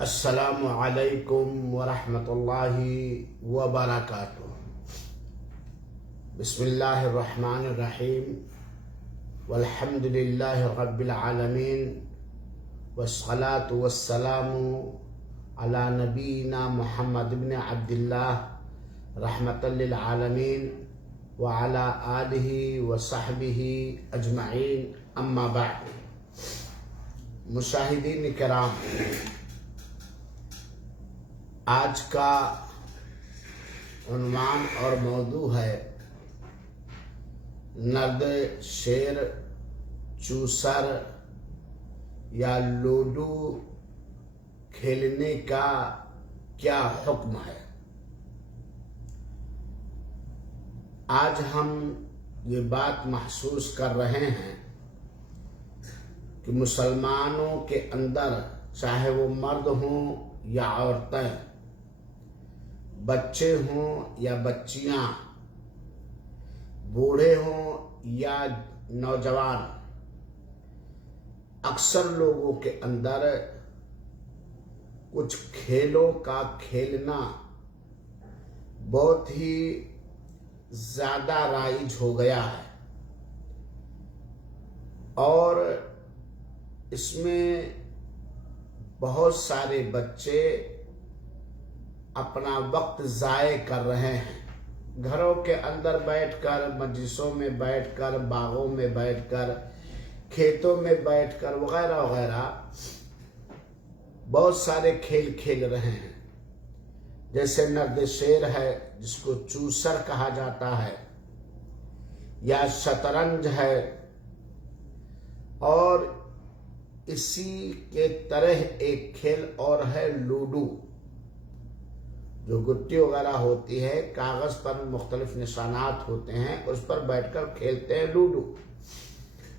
السلام علیکم ورحمۃ اللہ وبرکاتہ۔ بسم اللہ الرحمن الرحیم، والحمد للہ رب العالمین، والصلاة والسلام علی نبینا محمد بن عبداللہ رحمۃ للعالمین وعلی آلہ وصحبہ اجمعین، اما بعد۔ مشاہدین کرام، آج کا عنوان اور موضوع ہے نرد، شیر، چوسر یا لوڈو کھیلنے کا کیا حکم ہے۔ آج ہم یہ بات محسوس کر رہے ہیں کہ مسلمانوں کے اندر، چاہے وہ مرد ہوں یا عورتیں، بچے ہوں یا بچیاں، بوڑھے ہوں یا نوجوان، اکثر لوگوں کے اندر کچھ کھیلوں کا کھیلنا بہت ہی زیادہ رائج ہو گیا ہے، اور اس میں بہت سارے بچے اپنا وقت ضائع کر رہے ہیں۔ گھروں کے اندر بیٹھ کر، مجلسوں میں بیٹھ کر، باغوں میں بیٹھ کر، کھیتوں میں بیٹھ کر، وغیرہ وغیرہ بہت سارے کھیل کھیل رہے ہیں، جیسے نرد شیر ہے، جس کو چوسر کہا جاتا ہے، یا شطرنج ہے، اور اسی کے طرح ایک کھیل اور ہے لوڈو، جو گٹی وغیرہ ہوتی ہے، کاغذ پر مختلف نشانات ہوتے ہیں، اس پر بیٹھ کر کھیلتے ہیں لوڈو۔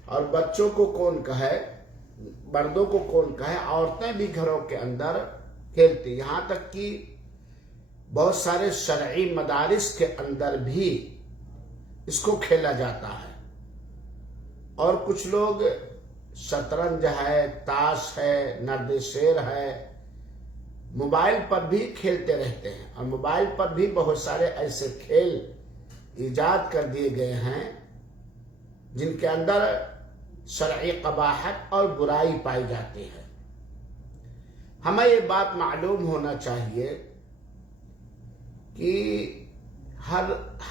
اور بچوں کو کون کہے، مردوں کو کون کہے، عورتیں بھی گھروں کے اندر کھیلتی، یہاں تک کہ بہت سارے شرعی مدارس کے اندر بھی اس کو کھیلا جاتا ہے۔ اور کچھ لوگ شطرنج ہے، تاش ہے، نرد شیر ہے، موبائل پر بھی کھیلتے رہتے ہیں، اور موبائل پر بھی بہت سارے ایسے کھیل ایجاد کر دیے گئے ہیں جن کے اندر شرعی قباحت اور برائی پائی جاتی ہے۔ ہمیں یہ بات معلوم ہونا چاہیے کہ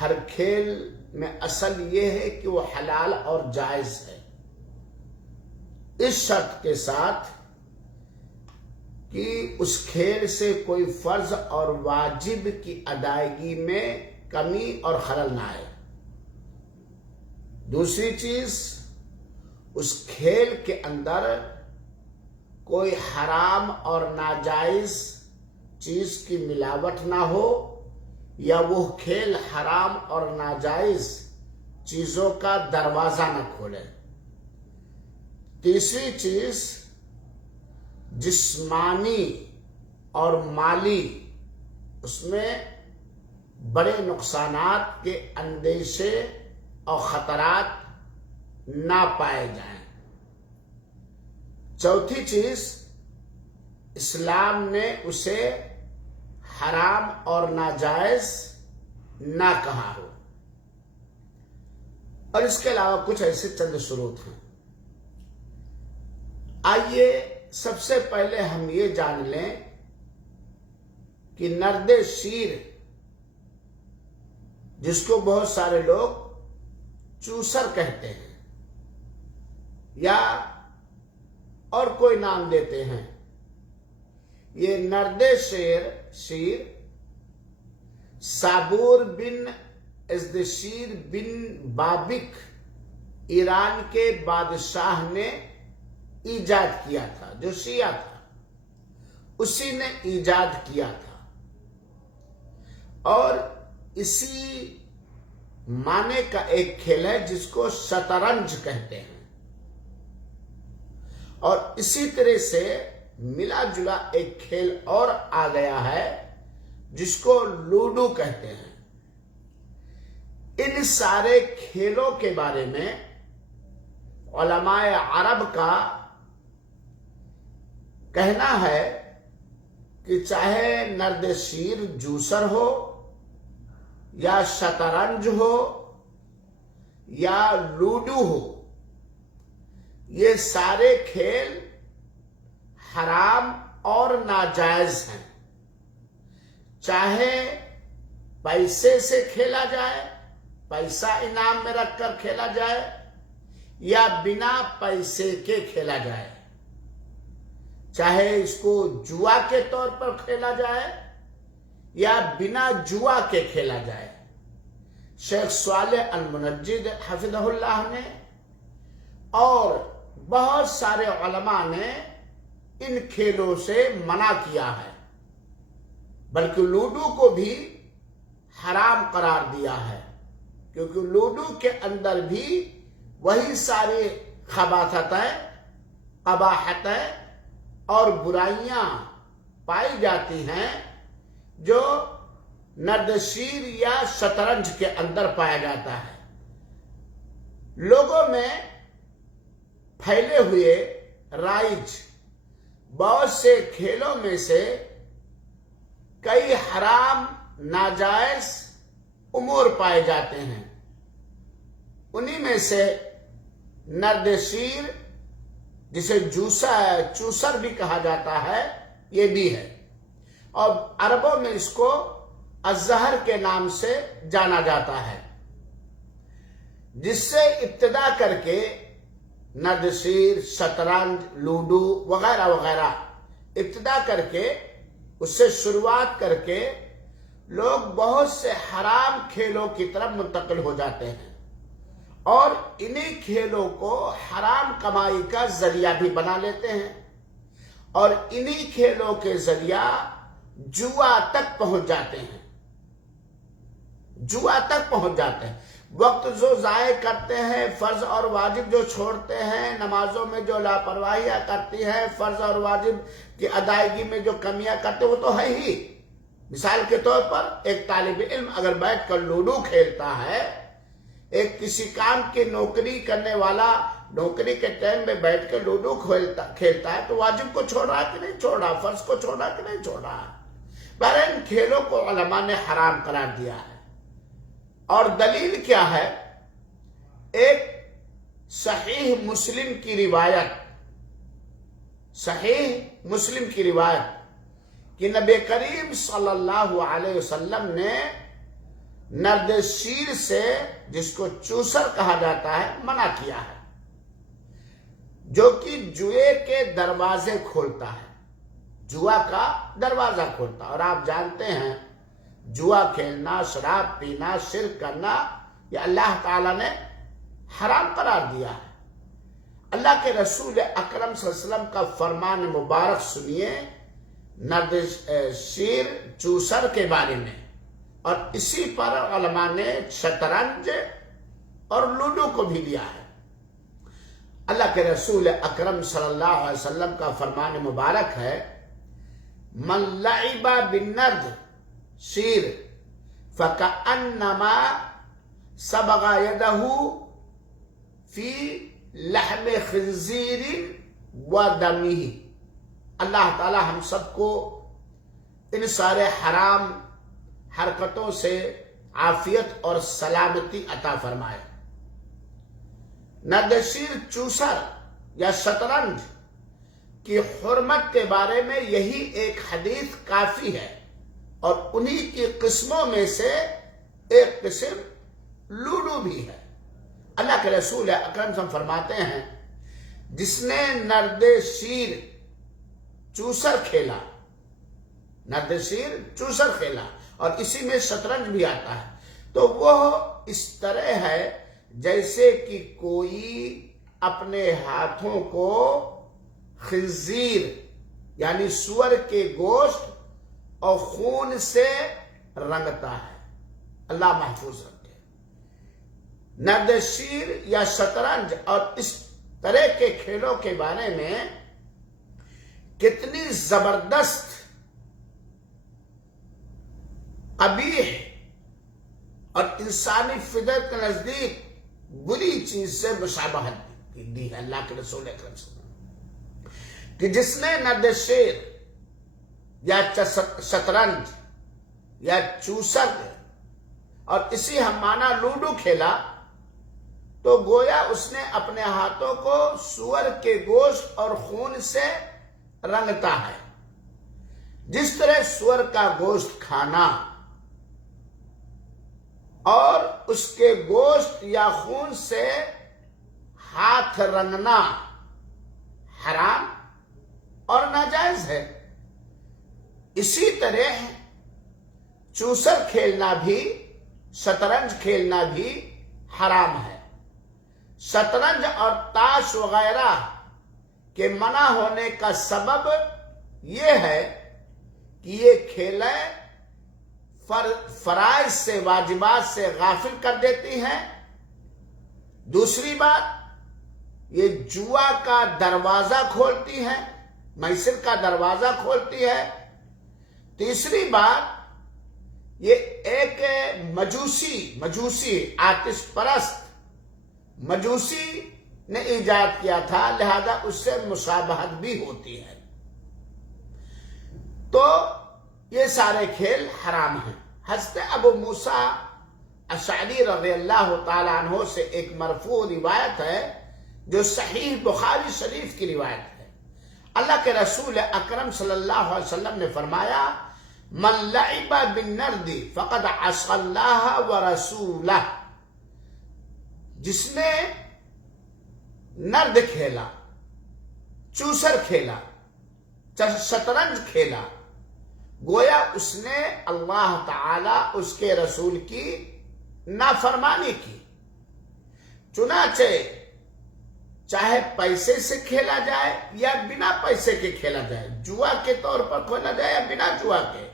ہر کھیل میں اصل یہ ہے کہ وہ حلال اور جائز ہے، اس شرط کے ساتھ کہ اس کھیل سے کوئی فرض اور واجب کی ادائیگی میں کمی اور خلل نہ آئے۔ دوسری چیز، اس کھیل کے اندر کوئی حرام اور ناجائز چیز کی ملاوٹ نہ ہو، یا وہ کھیل حرام اور ناجائز چیزوں کا دروازہ نہ کھولے۔ تیسری چیز، جسمانی اور مالی اس میں بڑے نقصانات کے اندیشے اور خطرات نہ پائے جائیں۔ چوتھی چیز، اسلام نے اسے حرام اور ناجائز نہ کہا ہو۔ اور اس کے علاوہ کچھ ایسے چند شروط ہیں۔ آئیے سب سے پہلے ہم یہ جان لیں کہ نرد شیر، جس کو بہت سارے لوگ چوسر کہتے ہیں یا اور کوئی نام دیتے ہیں، یہ نرد شیر سابور بن ازدشیر بن بابک، ایران کے بادشاہ نے ایجاد کیا تھا، جو شیعہ تھا، اسی نے ایجاد کیا تھا، اور اسی معنی کا ایک کھیل ہے جس کو شطرنج کہتے ہیں۔ اور اسی طرح سے ملا جلا ایک کھیل اور آ گیا ہے جس کو لوڈو کہتے ہیں۔ ان سارے کھیلوں کے بارے میں علماء عرب کا کہنا ہے کہ چاہے نرد شیر جوسر ہو یا شطرنج ہو یا لوڈو ہو، یہ سارے کھیل حرام اور ناجائز ہیں۔ چاہے پیسے سے کھیلا جائے، پیسہ انعام میں رکھ کر کھیلا جائے، یا بنا پیسے کے کھیلا جائے، چاہے اس کو جوا کے طور پر کھیلا جائے یا بنا جوا کے کھیلا جائے۔ شیخ صالح المنجد حفظہ اللہ نے اور بہت سارے علماء نے ان کھیلوں سے منع کیا ہے، بلکہ لوڈو کو بھی حرام قرار دیا ہے، کیونکہ لوڈو کے اندر بھی وہی ساری خباثتیں، قباحتیں اور برائیاں پائی جاتی ہیں جو نردشیر یا شطرنج کے اندر پایا جاتا ہے۔ لوگوں میں پھیلے ہوئے رائج بہت سے کھیلوں میں سے کئی حرام ناجائز امور پائے جاتے ہیں۔ انہی میں سے نردشیر، جسے چوسر بھی کہا جاتا ہے، یہ بھی ہے، اور عربوں میں اس کو الزہر کے نام سے جانا جاتا ہے، جس سے ابتدا کر کے نردشیر، شطرنج، لوڈو وغیرہ وغیرہ ابتدا کر کے اس سے شروعات کر کے لوگ بہت سے حرام کھیلوں کی طرف منتقل ہو جاتے ہیں، اور انہی کھیلوں کو حرام کمائی کا ذریعہ بھی بنا لیتے ہیں، اور انہی کھیلوں کے ذریعہ جوا تک پہنچ جاتے ہیں، جوا تک پہنچ جاتے ہیں۔ وقت جو ضائع کرتے ہیں، فرض اور واجب جو چھوڑتے ہیں، نمازوں میں جو لاپرواہیاں کرتی ہیں، فرض اور واجب کی ادائیگی میں جو کمیاں کرتے ہیں، وہ تو ہے ہی۔ مثال کے طور پر ایک طالب علم اگر بیٹھ کر لوڈو کھیلتا ہے، ایک کسی کام کی نوکری کرنے والا نوکری کے ٹائم میں بیٹھ کے لوڈو کھیلتا ہے، تو واجب کو چھوڑ رہا کہ نہیں چھوڑ رہا، فرض کو چھوڑ رہا کہ نہیں چھوڑ رہا۔ بہرحال ان کھیلوں کو علماء نے حرام قرار دیا ہے، اور دلیل کیا ہے؟ ایک صحیح مسلم کی روایت، صحیح مسلم کی روایت کہ نبی کریم صلی اللہ علیہ وسلم نے نردشیر سے، جس کو چوسر کہا جاتا ہے، منع کیا ہے، جو کہ جوئے کے دروازے کھولتا ہے، جوا کا دروازہ کھولتا ہے۔ اور آپ جانتے ہیں جوا کھیلنا، شراب پینا، شرک کرنا، یہ اللہ تعالیٰ نے حرام قرار دیا ہے۔ اللہ کے رسول اکرم صلی اللہ علیہ وسلم کا فرمان مبارک سنیے نردشیر، چوسر کے بارے میں، اور اسی پر علماء نے شطرنج اور لوڈو کو بھی لیا ہے۔ اللہ کے رسول اکرم صلی اللہ علیہ وسلم کا فرمان مبارک ہے، من لعب بالنرد شیر فکأنما صبغ یدہ فی لحم خنزیر و دمہ۔ اللہ تعالی ہم سب کو ان سارے حرام حرکتوں سے عافیت اور سلامتی عطا فرمائے۔ نردشیر، چوسر یا شطرنج کی حرمت کے بارے میں یہی ایک حدیث کافی ہے، اور انہی کی قسموں میں سے ایک قسم لوڈو بھی ہے۔ اللہ کے رسول اکرم صلی اللہ علیہ وسلم فرماتے ہیں، جس نے نردشیر، چوسر کھیلا، نردشیر، چوسر کھیلا، اور اسی میں شطرنج بھی آتا ہے، تو وہ اس طرح ہے جیسے کہ کوئی اپنے ہاتھوں کو خنزیر یعنی سور کے گوشت اور خون سے رنگتا ہے۔ اللہ محفوظ رکھے۔ نردشیر یا شطرنج اور اس طرح کے کھیلوں کے بارے میں کتنی زبردست، قبیح اور انسانی فطرت کے نزدیک بری چیز سے مشابہت دی ہے اللہ کے رسول اکرم صلی اللہ علیہ وسلم، کہ جس نے نردشیر، یا شطرنج یا چوسر اور اسی ہم معنی لوڈو کھیلا تو گویا اس نے اپنے ہاتھوں کو سور کے گوشت اور خون سے رنگتا ہے. جس طرح سور کا گوشت کھانا اور اس کے گوشت یا خون سے ہاتھ رنگنا حرام اور ناجائز ہے، اسی طرح چوسر کھیلنا بھی، شطرنج کھیلنا بھی حرام ہے. شطرنج اور تاش وغیرہ کے منع ہونے کا سبب یہ ہے کہ یہ کھیلیں فرائض سے، واجبات سے غافل کر دیتی ہیں. دوسری بات، یہ جوا کا دروازہ کھولتی ہیں، میسر کا دروازہ کھولتی ہے. تیسری بات، یہ ایک مجوسی آتش پرست مجوسی نے ایجاد کیا تھا، لہذا اس سے مشابہت بھی ہوتی ہے. تو یہ سارے کھیل حرام ہیں. حضرت ابو موسیٰ اشعری رضی اللہ تعالیٰ عنہ سے ایک مرفوع روایت ہے جو صحیح بخاری شریف کی روایت ہے. اللہ کے رسول اکرم صلی اللہ علیہ وسلم نے فرمایا، من لعب بالنرد فقد عصى اللہ ورسولہ. جس نے نرد کھیلا، چوسر کھیلا، شطرنج کھیلا، گویا اس نے اللہ تعالی اس کے رسول کی نافرمانی کی. چنانچہ چاہے پیسے سے کھیلا جائے یا بنا پیسے کے کھیلا جائے، جوا کے طور پر کھیلا جائے یا بنا جوا کے،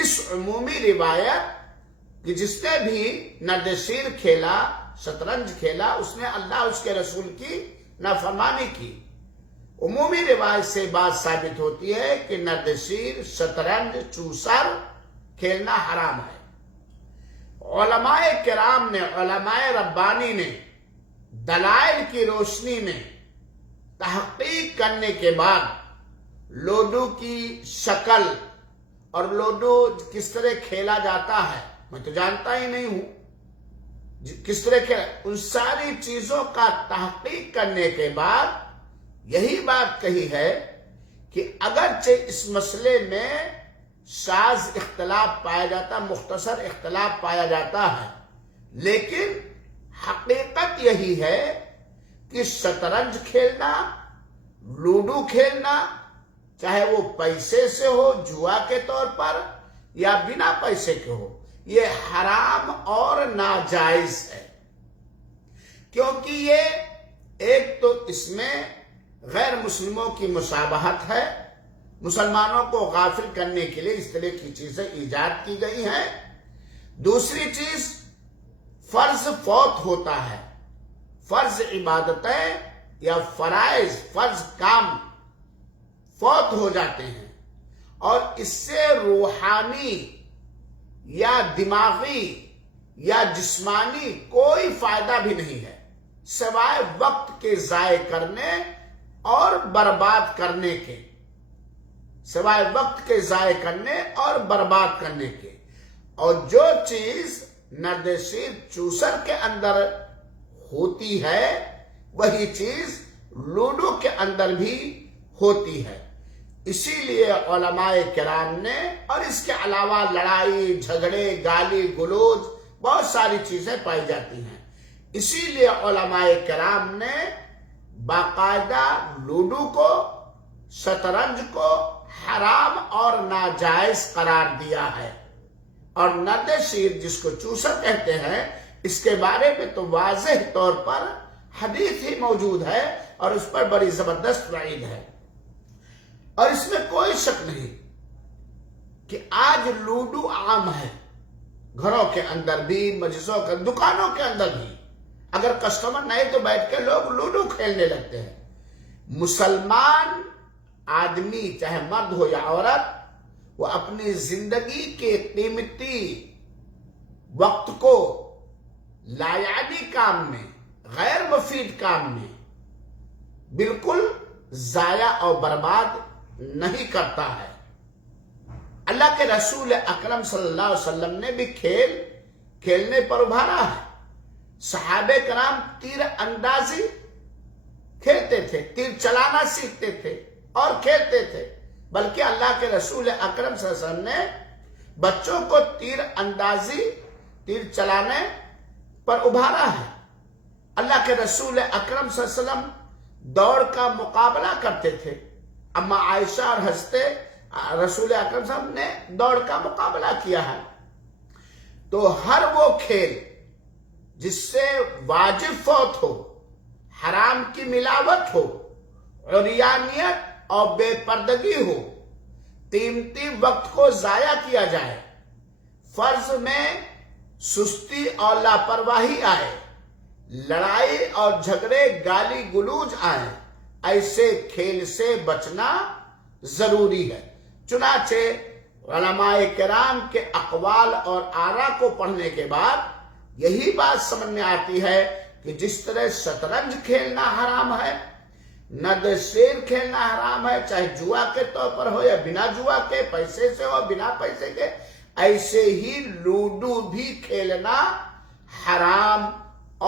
اس عمومی روایت کہ جس نے بھی نرد شیر کھیلا، شطرنج کھیلا، اس نے اللہ اس کے رسول کی نافرمانی کی. عمومی روایت سے بات ثابت ہوتی ہے کہ نرد شیر، شطرنج، چوسر کھیلنا حرام ہے. علماء کرام نے، علماء ربانی نے دلائل کی روشنی میں تحقیق کرنے کے بعد لوڈو کی شکل اور لوڈو کس طرح کھیلا جاتا ہے، میں تو جانتا ہی نہیں ہوں کس طرح کھیلا، ان ساری چیزوں کا تحقیق کرنے کے بعد یہی بات کہی ہے کہ اگرچہ اس مسئلے میں شاذ اختلاف پایا جاتا، مختصر اختلاف پایا جاتا ہے، لیکن حقیقت یہی ہے کہ شطرنج کھیلنا، لوڈو کھیلنا، چاہے وہ پیسے سے ہو، جوا کے طور پر، یا بنا پیسے کے ہو، یہ حرام اور ناجائز ہے. کیونکہ یہ ایک تو اس میں غیر مسلموں کی مشابہت ہے، مسلمانوں کو غافل کرنے کے لیے اس طرح کی چیزیں ایجاد کی گئی ہیں. دوسری چیز، فرض فوت ہوتا ہے، فرض عبادتیں یا فرائض، فرض کام فوت ہو جاتے ہیں، اور اس سے روحانی یا دماغی یا جسمانی کوئی فائدہ بھی نہیں ہے سوائے وقت کے ضائع کرنے اور برباد کرنے کے، سوائے وقت کے ضائع کرنے اور برباد کرنے کے. اور جو چیز نرد شیر، چوسر کے اندر ہوتی ہے وہی چیز لوڈو کے اندر بھی ہوتی ہے. اسی لیے علماء کرام نے، اور اس کے علاوہ لڑائی جھگڑے، گالی گلوچ، بہت ساری چیزیں پائی جاتی ہیں، اسی لیے علماء کرام نے باقاعدہ لوڈو کو، شطرنج کو حرام اور ناجائز قرار دیا ہے. اور نرد شیر جس کو چوسر کہتے ہیں، اس کے بارے میں تو واضح طور پر حدیث ہی موجود ہے اور اس پر بڑی زبردست وعید ہے. اور اس میں کوئی شک نہیں کہ آج لوڈو عام ہے، گھروں کے اندر بھی، مجلسوں کے، دکانوں کے اندر بھی. اگر کسٹمر نہیں تو بیٹھ کے لوگ لوڈو کھیلنے لگتے ہیں. مسلمان آدمی چاہے مرد ہو یا عورت، وہ اپنی زندگی کے قیمتی وقت کو لایعبی کام میں، غیر مفید کام میں بالکل ضائع اور برباد نہیں کرتا ہے. اللہ کے رسول اکرم صلی اللہ علیہ وسلم نے بھی کھیلنے پر ابھارا ہے. صحابہ کرام تیر اندازی کھیلتے تھے، تیر چلانا سیکھتے تھے اور کھیلتے تھے، بلکہ اللہ کے رسول اکرم صلی اللہ علیہ وسلم نے بچوں کو تیر اندازی، تیر چلانے پر ابھارا ہے. اللہ کے رسول اکرم صلی اللہ علیہ وسلم دوڑ کا مقابلہ کرتے تھے. اما عائشہ اور حضرت رسول اکرم صلی اللہ علیہ وسلم نے دوڑ کا مقابلہ کیا ہے. تو ہر وہ کھیل جس سے واجب فوت ہو، حرام کی ملاوٹ ہو، عریانیت اور بے پردگی ہو، قیمتی وقت کو ضائع کیا جائے، فرض میں سستی اور لاپرواہی آئے، لڑائی اور جھگڑے گالی گلوچ آئے، ایسے کھیل سے بچنا ضروری ہے. چنانچہ علماء کرام کے اقوال اور آراء کو پڑھنے کے بعد یہی بات سمجھ میں آتی ہے کہ جس طرح شطرنج کھیلنا حرام ہے، ند شیر کھیلنا حرام ہے، چاہے جوا کے طور پر ہو یا بنا جوا کے، پیسے سے ہو بنا پیسے کے، ایسے ہی لوڈو بھی کھیلنا حرام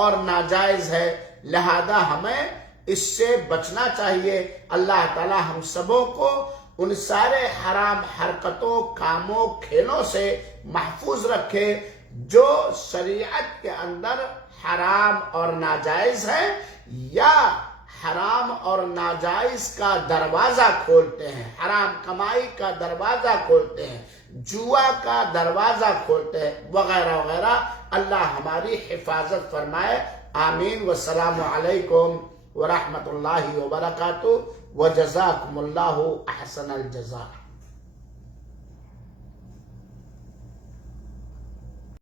اور ناجائز ہے. لہذا ہمیں اس سے بچنا چاہیے. اللہ تعالی ہم سبوں کو ان سارے حرام حرکتوں، کاموں، کھیلوں سے محفوظ رکھے جو شریعت کے اندر حرام اور ناجائز ہے یا حرام اور ناجائز کا دروازہ کھولتے ہیں، حرام کمائی کا دروازہ کھولتے ہیں، جوا کا دروازہ کھولتے ہیں، وغیرہ وغیرہ. اللہ ہماری حفاظت فرمائے. آمین. والسلام علیکم ورحمۃ اللہ وبرکاتہ. وجزاکم اللہ احسن الجزاء.